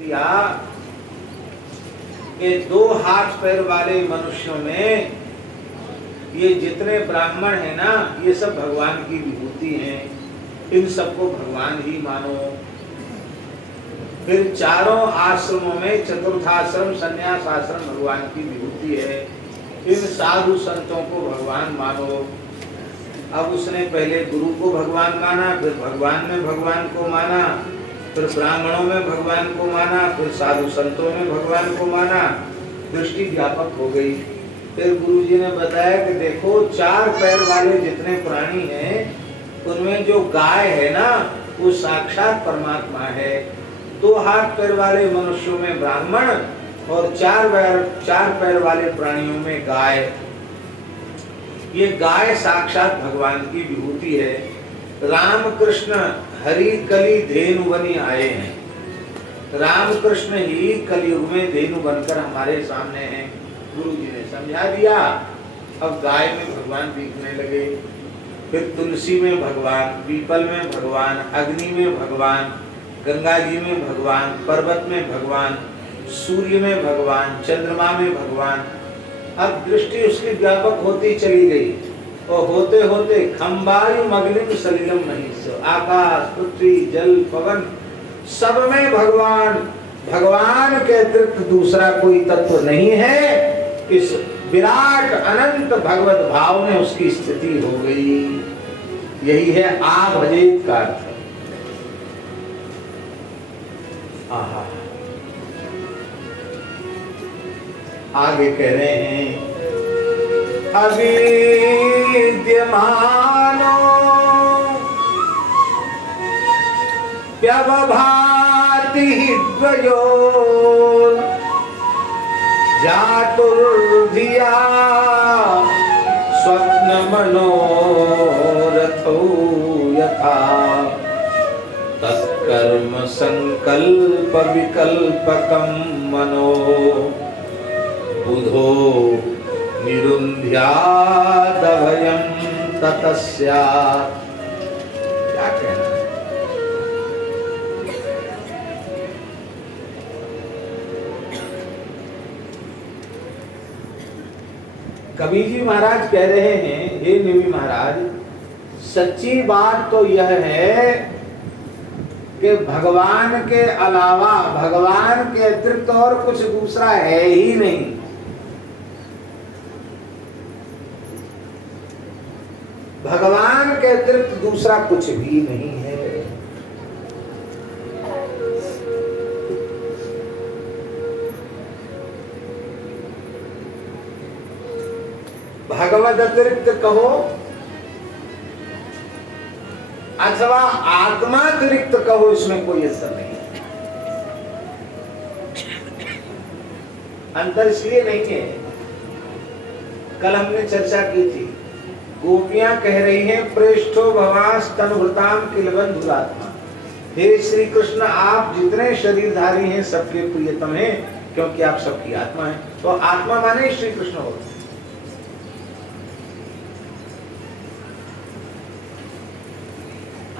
या कि दो हाथ पैर वाले मनुष्यों में ये जितने ब्राह्मण हैं ना, ये सब भगवान की विभूति हैं, इन सबको भगवान ही मानो। फिर चारों आश्रमों में चतुर्थाश्रम संन्यास आश्रम भगवान की विभूति है, इन साधु संतों को भगवान मानो। अब उसने पहले गुरु को भगवान माना, फिर भगवान में भगवान को माना, फिर ब्राह्मणों में भगवान को माना, फिर साधु संतों में भगवान को माना, दृष्टि व्यापक हो गई। फिर गुरु जी ने बताया कि देखो, चार पैर वाले जितने प्राणी हैं उनमें जो गाय है ना, वो साक्षात परमात्मा है। दो हाथ पैर वाले मनुष्यों में ब्राह्मण और चार पैर वाले प्राणियों में गाय। ये गाय साक्षात भगवान की विभूति है। रामकृष्ण हरि कली धेनु बनी आए हैं। रामकृष्ण ही कलयुग में धेनु बनकर हमारे सामने हैं। गुरु जी ने समझा दिया। अब गाय में भगवान दिखने लगे, फिर तुलसी में भगवान, पीपल में भगवान, अग्नि में भगवान, गंगा जी में भगवान, पर्वत में भगवान, सूर्य में भगवान, चंद्रमा में भगवान। अब दृष्टि उसकी व्यापक होती चली गई और होते होते खंबायु मगलिम सलिलम महिष, आकाश पृथ्वी जल पवन सब में भगवान। भगवान के अतिरिक्त दूसरा कोई तत्व नहीं है। इस विराट अनंत भगवत भाव में उसकी स्थिति हो गई। यही है आ भजेत का अर्थ। आहा, आगे कह रहे हैं, अविद्यमानो व्यवभाति द्वयो जातुर्धिया स्वप्न मनोरथो यथा तत्कर्म संकल्प विकल्पकम मनो बुधो निरुन्ध्यादभयं ततस्यात्। क्या कहना है? कबीर जी महाराज कह रहे हैं, हे निमि महाराज, सच्ची बात तो यह है कि भगवान के अलावा, भगवान के अतिरिक्त और कुछ दूसरा है ही नहीं। भगवान के अतिरिक्त दूसरा कुछ भी नहीं है। भगवत अतिरिक्त कहो अथवा आत्मा अतिरिक्त कहो, इसमें कोई असर नहीं। अंतर इसलिए नहीं है, कल हमने चर्चा की थी, गोपियां कह रही हैं, प्रेष्ठो भवास तनुभृताम किलबंधुरात्मा। हे श्री कृष्ण, आप जितने शरीरधारी हैं सबके प्रियतम हैं, क्योंकि आप सबकी आत्मा हैं। तो आत्मा माने श्री कृष्ण होते।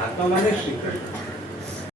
आत्मा माने श्री कृष्ण।